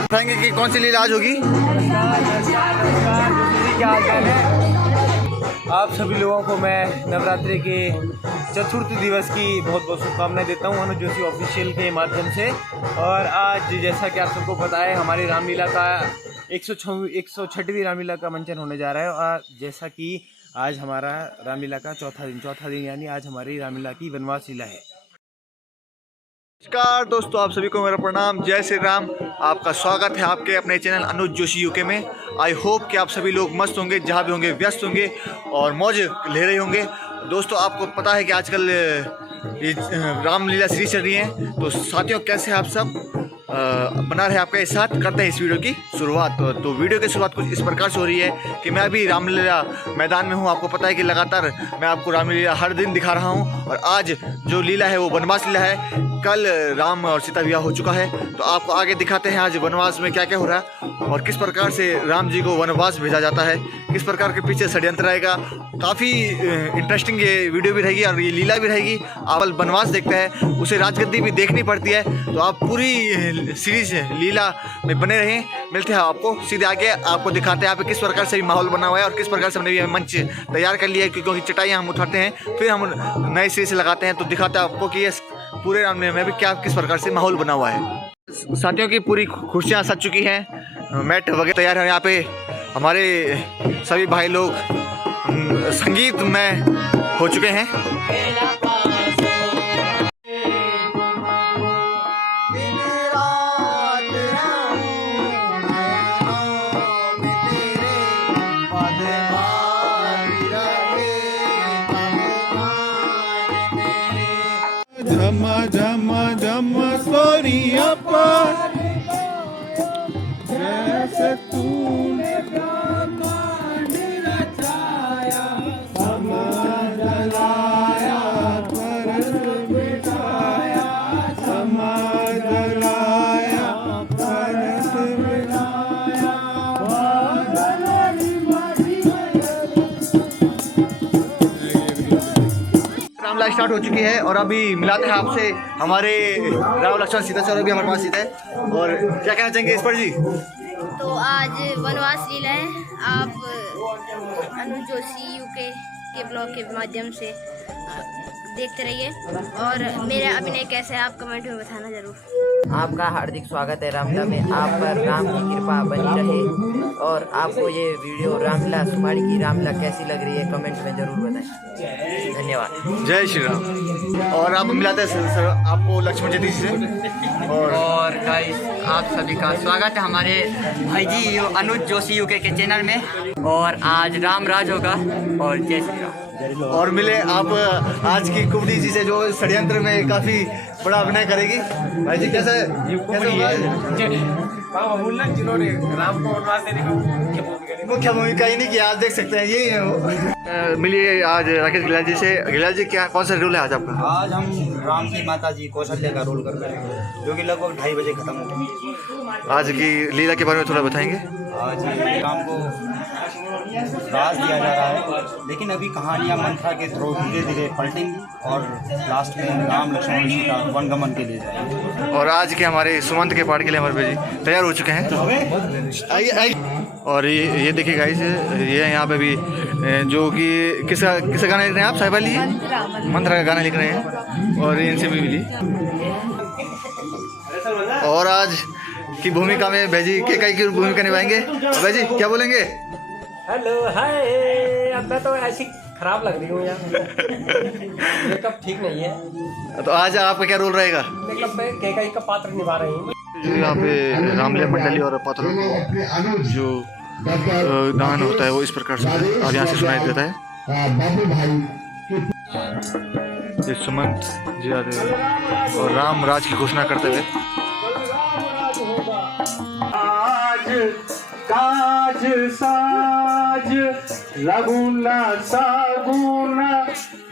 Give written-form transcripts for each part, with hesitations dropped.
बताएंगे कि कौन सी लीला आज होगी। आप सभी लोगों को मैं नवरात्रि के चतुर्थ दिवस की बहुत बहुत शुभकामनाएं देता हूं अनुज जोशी ऑफिशियल के माध्यम से। और आज जैसा कि आप सबको पता है हमारी रामलीला का 106वीं रामलीला का मंचन होने जा रहा है। और जैसा कि आज हमारा रामलीला का चौथा दिन यानी आज हमारी रामलीला की वनवास लीला है। नमस्कार दोस्तों, आप सभी को मेरा प्रणाम, जय श्री राम। आपका स्वागत है आपके अपने चैनल अनुज जोशी यूके में। आई होप कि आप सभी लोग मस्त होंगे, जहाँ भी होंगे व्यस्त होंगे और मौज ले रहे होंगे। दोस्तों आपको पता है कि आजकल ये रामलीला सीरीज चल रही है। तो साथियों कैसे आप सब बना रहे आपके साथ करते हैं इस वीडियो की शुरुआत। तो वीडियो की शुरुआत कुछ इस प्रकार से हो रही है कि मैं अभी रामलीला मैदान में हूँ। आपको पता है कि लगातार मैं आपको रामलीला हर दिन दिखा रहा हूँ। और आज जो लीला है वो वनवास लीला है। कल राम और सीता विवाह हो चुका है। तो आपको आगे दिखाते हैं आज वनवास में क्या क्या हो रहा है और किस प्रकार से राम जी को वनवास भेजा जाता है, किस प्रकार के पीछे षड्यंत्र रहेगा। काफ़ी इंटरेस्टिंग ये वीडियो भी रहेगी और ये लीला भी रहेगी। आप वनवास देखते हैं उसे राजगद्दी भी देखनी पड़ती है। तो आप पूरी सीरीज लीला में बने रहें। मिलते हैं आपको सीधे आगे, आपको दिखाते हैं यहाँ पे किस प्रकार से माहौल बना हुआ है और किस प्रकार से हमने ये मंच तैयार कर लिया है। क्योंकि चटाइयाँ हम उठाते हैं फिर हम नए सिरे से लगाते हैं। तो दिखाते हैं आपको कि ये पूरे रामलीला में भी क्या किस प्रकार से माहौल बना हुआ है। साथियों की पूरी कुर्सियाँ सज चुकी हैं, मैट वगैरह तैयार है। यहाँ पे हमारे सभी भाई लोग संगीत में हो चुके हैं। झम झम झम सोरिया पर जैसे तूने ब्रह्मांड रचाया, समाज जलाया परस बिठाया, समाज जलाया परस बिठाया। रामलीला स्टार्ट हो चुकी है और अभी मिलाते हैं आपसे हमारे राम लक्ष्मण सीता से। और अभी हमारे पास सीता है। और क्या कहना चाहेंगे इस पर जी? तो आज वनवास लीला है। आप अनुज जोशी यूके के ब्लॉग के माध्यम से देखते रहिए। और मेरा अभिनय कैसे है आप कमेंट में बताना जरूर। आपका हार्दिक स्वागत है रामलीला में। आप पर राम की कृपा बनी रहे। और आपको ये वीडियो रामलीला सुमाड़ी की रामलीला कैसी लग रही है कमेंट में जरूर बताएं। धन्यवाद। जय श्री राम। और आप मिलाते हैं सर आपको लक्ष्मण जी से। और गाइस आप सभी का स्वागत है हमारे भाई जी अनुज जोशी यूके के चैनल में। और आज राम राज होगा और जय श्री राम। और मिले आप आज की कुबड़ी जी से जो षड्यंत्र में काफी बड़ा अभिनय करेगी। भाई जी कैसे जिन्होंने राम को वनवास देने का मुख्य भूमिका ही नहीं किया, आज देख सकते हैं यही है वो। मिलिए आज राकेश गिलाल जी से। गिलाल जी क्या कौन सा रोल है आज आपका? आज हम राम की माता जी कौशल्या का रोल कर रहे हैं जो कि लगभग 2:30 बजे खत्म होगा। आज की लीला के बारे में थोड़ा बताएंगे। आज राम को राज दिया जा रहा है, लेकिन अभी कहानियाँ मंत्रा के थ्रू धीरे धीरे पलटेंगी और लास्ट में राम लक्ष्मण और सीता वनगमन के लिए जाएंगे। और आज के हमारे सुमंत के पाठ के लिए हमारे भाई तैयार हो चुके हैं। आइए। और ये देखिए गाइस, ये यहाँ पे भी जो कि किसका गाना लिख रहे हैं आप? साहिबा लिए मंत्रा का गाना लिख रहे हैं और इनसे भी मिली। और आज की भूमिका में भाईजी केकाई की भूमिका निभाएंगे। भाईजी क्या बोलेंगे? Hello hi. अब मैं तो ऐसी खराब लग रही हूँ यार। मेकअप ठीक नहीं है। तो आज आपका क्या रोल रहेगा? मेकअप में केकाई का पात्र निभा रही हूँ। यहाँ पे रामलीला मंडली और पात्रों को जो गान होता है वो इस प्रकार से और यहाँ से सुनाई देता है। ये सुमंत जी आ रहे हैं और राम राज की घोषणा करते हुए। काज साज लगुना सागुना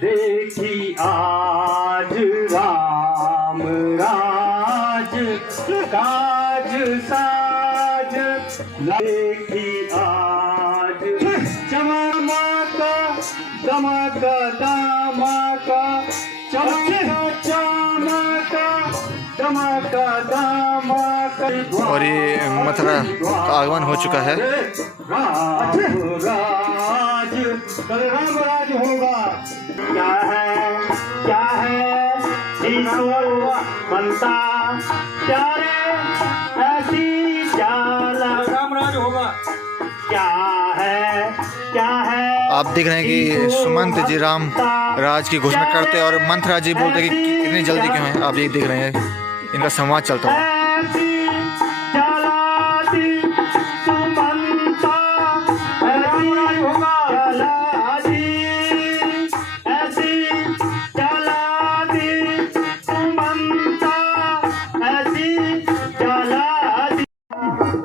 देखी आज राम राज। काज साज देखी आज चमका दमका दमका चमका चमका दमका दमका। और ये मथुरा का आगमन हो चुका है। राज कल राम राज होगा। क्या है ईश्वर बनता प्यारे ऐसी जाला राम राज होगा। क्या है आप देख रहे हैं कि सुमंत जी राम राज की घोषणा करते हैं और मंथरा जी बोलते हैं कि इतनी जल्दी क्यों है। आप ये देख रहे हैं इनका संवाद चलता है। ऐसी जलाती सुमंता ऐसी होगा जलाती ऐसी जलाती सुमंता ऐसी जलाती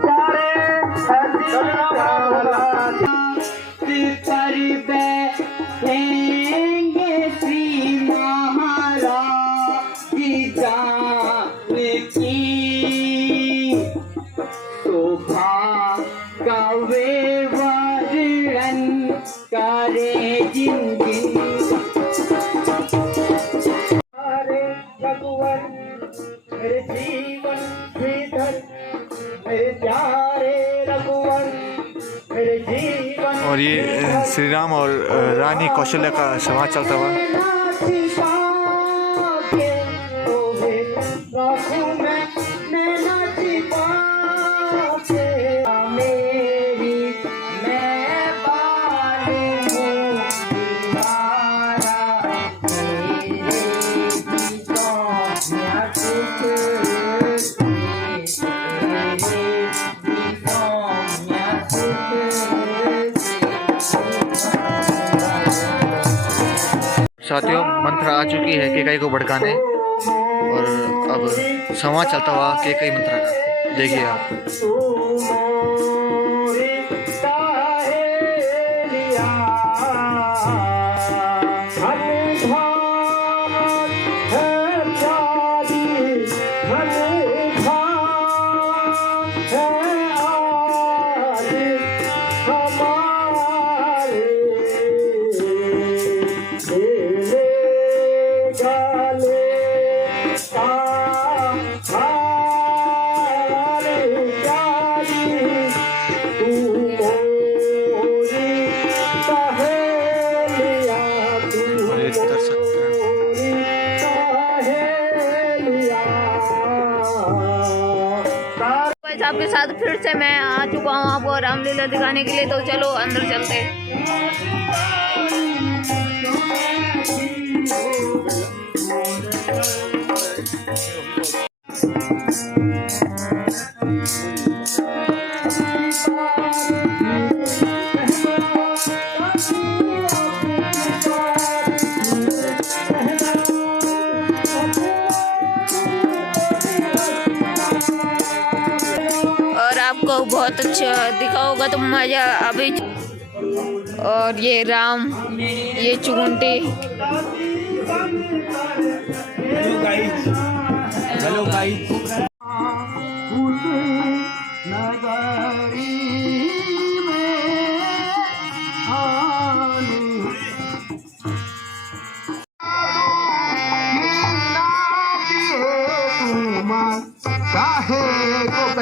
प्यारे ऐसी जलाती पर बैठेंगे श्री महाराज की जान की शोभा का वे वर्णन करे जिन हरे भगवान मेरे जीवन श्रीधर मेरे प्यारे रघुवर मेरे जीवन। और ये श्री राम और रानी कौशल्या का संवाद चलता हुआ। साथियों मंथरा आ चुकी है केकई को भड़काने और अब संवाद चलता हुआ केकई मंथरा का देखिए आप। आपके साथ फिर से मैं आ चुका हूँ आपको रामलीला दिखाने के लिए। तो चलो अंदर चलते हैं। आपको बहुत अच्छा दिखा होगा तो मजा अभी। और ये राम ये चुगुंटी हेलो गाइस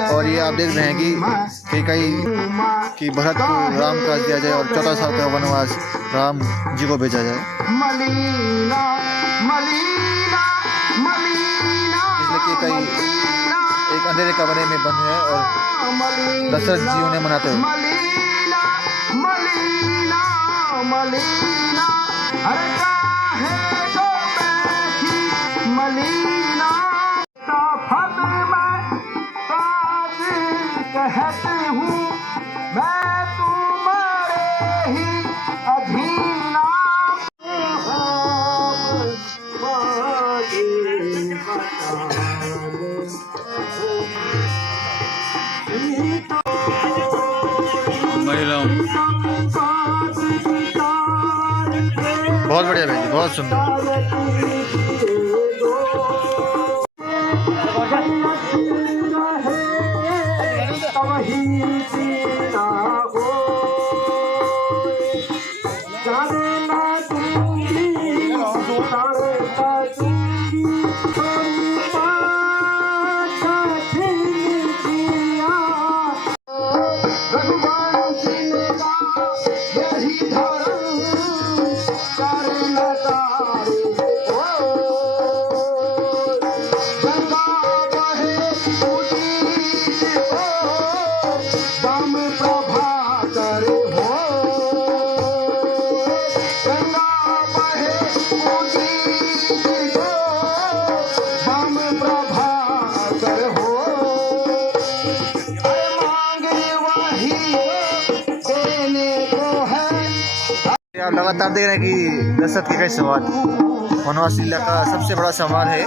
और ये आप देख रहे हैं कि केकई की भरत को राम काज दिया जाए और 14 साल का वनवास राम जी को भेजा जाए। इसलिए केकई एक अंधेरे कमरे में बंद है और दशरथ जी उन्हें मनाते हुए। कहती हूँ मैं तुम्हारे ही अधीना। बहुत बढ़िया भाई जी, बहुत सुंदर। तब ही जीना हो जाने ना दूंगी तारे का दूंगी थोड़ी पाछा खिंचिया भगवान सिंह का यही धर्म करना तारे ओ गंगा बहे उदित हो बम प्रभाकर हो गंगा बहे उदित हो बम प्रभाकर हो अरे मांगे वही देने को है आप लगातार देख रहे हैं कि दशरथ के कई सवाल वनवास लीला का सबसे बड़ा सवाल है।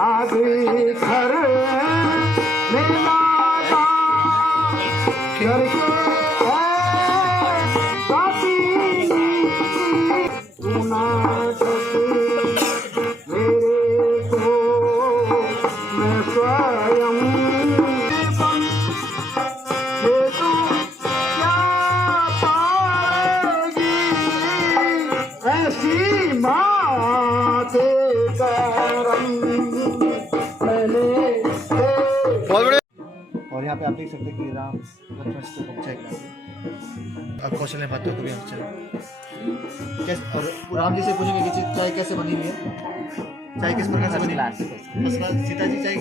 आगे घर में माता करके सुना मेरे को मैं स्वयं ये तू क्या पाएगी ऐसी माते करम और यहाँ पे आप देख सकते हैं कि राम लक्ष्मण सीता को चाय अब कौशल बातों को भी हम चल कैसे और राम जी से पूछेंगे कि चाय कैसे बनी हुई है, चाय किस प्रकार से बनी है। सीता जी चाय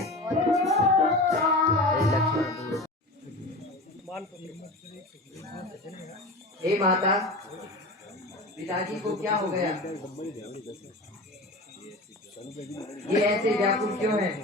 हे माता, पिताजी को क्या हो गया? ये ऐसे व्याकुल क्यों हैं?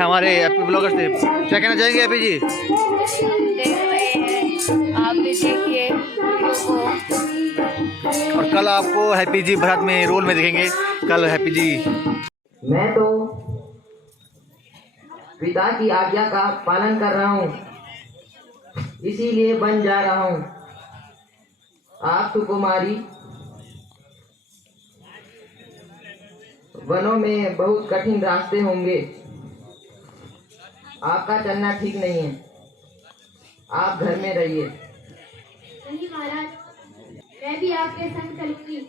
हमारे एपी ब्लॉगर से क्या कहना चाहेंगे एपी जी? देख रहे हैं, आप भी देखिए वीडियो को। और कल आपको हैप्पी जी भारत में रोल में देखेंगे। कल हैप्पी जी मैं तो पिता की आज्ञा का पालन कर रहा हूँ, इसीलिए बन जा रहा हूँ। आप सुकुमारी वनों में बहुत कठिन रास्ते होंगे, आपका चलना ठीक नहीं है, आप घर में रहिए। नहीं महाराज, मैं भी आपके संग चलूंगी।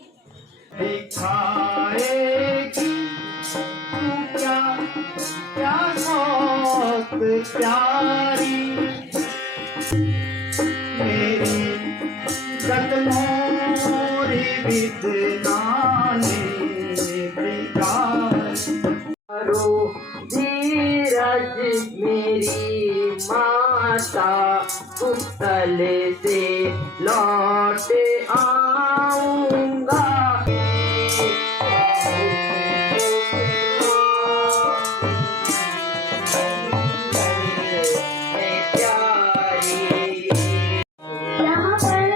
दिखाएगी तू क्या क्या मौत प्यारी मेरी कदमों रे विदनाने करो धीरज मेरी माता, कुतले से लौट आऊंगा। यहाँ पर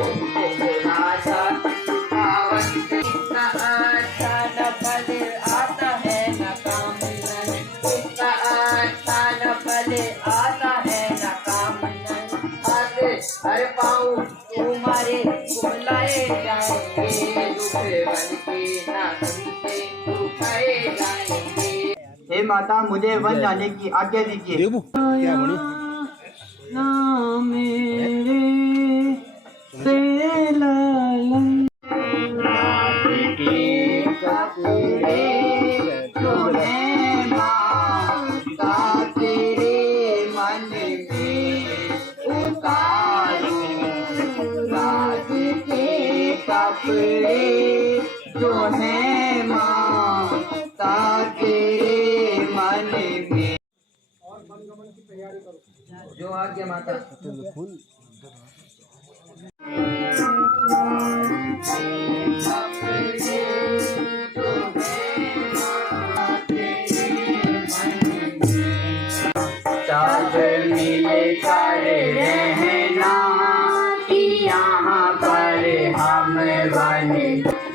राजा पावन कितना अच्छा न फल आता है न काम नहीं, कितना अच्छा न फल आता है न काम नहीं। आगे हर पाँव तुम्हारे बुलाए जाएंगे, दुख बन के ना तुमसे दुखाए जाएंगे। हे माता, मुझे वन जाने की आज्ञा दीजिए। जो है माता तेरे मन में। जो आज्ञा माता। सब मिले कर रहना कि यहाँ पर हम बने।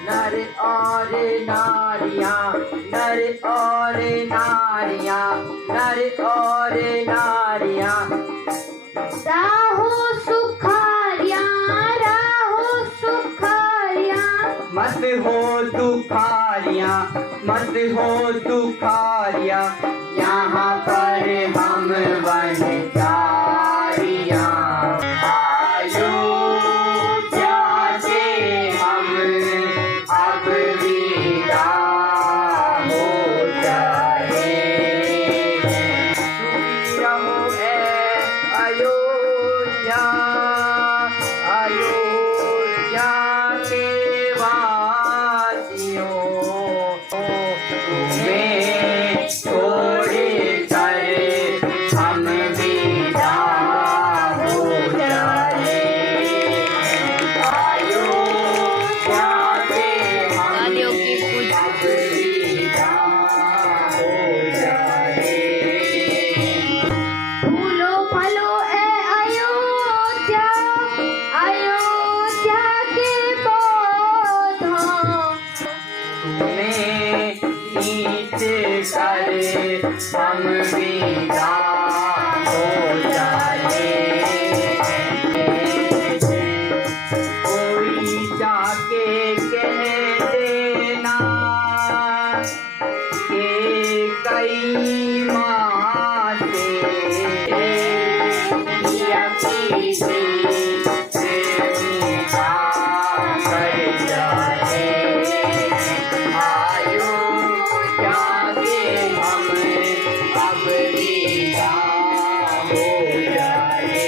नर और नारियां, नर और नारियां, नर और नारियां। राहो सुखारियां, राहो सुखारियां। मत हो दुखारियां, मत हो दुखारियां, यहाँ पर हम वनचारियां। अयोध्या से हम अब विदा हो जाए। सुखी रहो ऐ अयोध्या, अयोध्या के वासियों। तुम्हें छोड़ कर हम विदा हो जाए। अयोध्या से हम गालियों की कुछ अब विदा हो जाए। फूलो फलो ए अयोध्या, अयोध्या के पौधों। तुम्हें नीच कर हम विदा हो जाए। कोई जाके कह देना कि कई माँ से या किसी से मीठा कर जाए। अयोध्या से हम अब विदा हो जाए।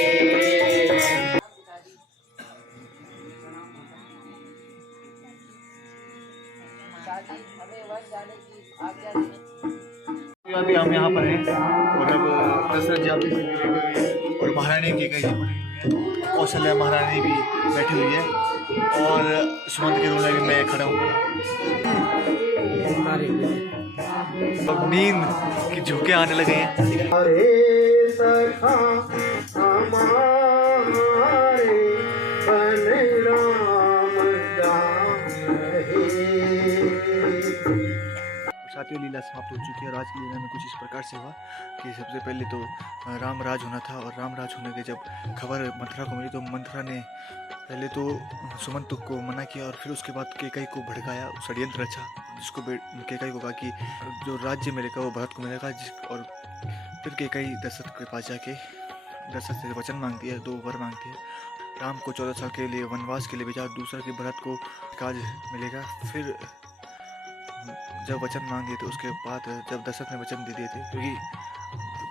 अभी हम यहाँ पर हैं और अब दशरथ जी आपके संग बैठे हुए हैं और महारानी की कई कौशल्या महारानी भी बैठी हुई है और सुमंत के रूम में भी मैं खड़ा हूँ। अब नींद की झोंके आने लगे हैं। अरे सखा हमारे बन राम जान रहे। साथियों, लीला समाप्त हो चुकी है और आज की लीला में कुछ इस प्रकार से हुआ कि सबसे पहले तो राम राज होना था और राम राज होने के जब खबर मंथरा को मिली तो मंथरा ने पहले तो सुमंत को मना किया और फिर उसके बाद केकई को भड़काया, षड्यंत्र रचा, जिसको केकई को कहा कि जो राज्य मिलेगा वो भरत को मिलेगा। और फिर केकई दशरथ के पास जाके दशरथ से वचन मांगती है, 2 वर मांगती है। राम को 14 साल के लिए वनवास के लिए भेजा, दूसरा कि भरत को काज मिलेगा। फिर जब वचन मांग दिए थे उसके बाद जब दशरथ ने वचन दे दिए थे, क्योंकि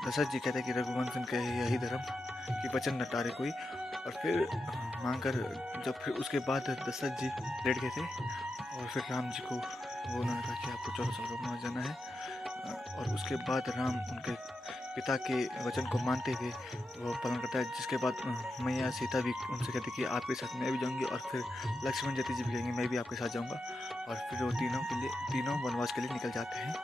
दशरथ जी कहते हैं कि रघुवंश के यही धर्म कि वचन न टारे कोई। और फिर मांग कर जब फिर उसके बाद दशरथ जी लेट गए थे और फिर राम जी को वो उन्होंने कहा कि आपको 14 साल का वनवास जाना है। और उसके बाद राम उनके पिता के वचन को मानते हुए वो पालन करता है, जिसके बाद मैया सीता भी उनसे कहती कि आपके साथ मैं भी जाऊंगी और फिर लक्ष्मण जी भी कहेंगे मैं भी आपके साथ जाऊंगा। और फिर वो तीनों वनवास के लिए निकल जाते हैं।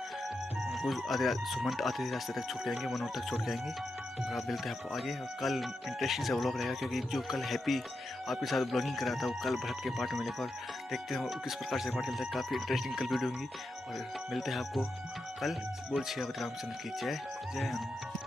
उनको सुमंत आधे रास्ते तक छोड़ के आएंगे, वनों तक छोड़ के आएंगे और आप मिलते हैं आपको आगे। और कल इंटरेस्टिंग सा व्लॉग रहेगा, क्योंकि जो कल हैप्पी आपके साथ ब्लॉगिंग करा था वो कल भरत के पार्ट में मिलेगा। और देखते हैं वो किस प्रकार से पार्ट चलता है। काफ़ी इंटरेस्टिंग कल वीडियो होंगी और मिलते हैं आपको कल। बोल श्री रामचंद्र की जय जय हनुमान।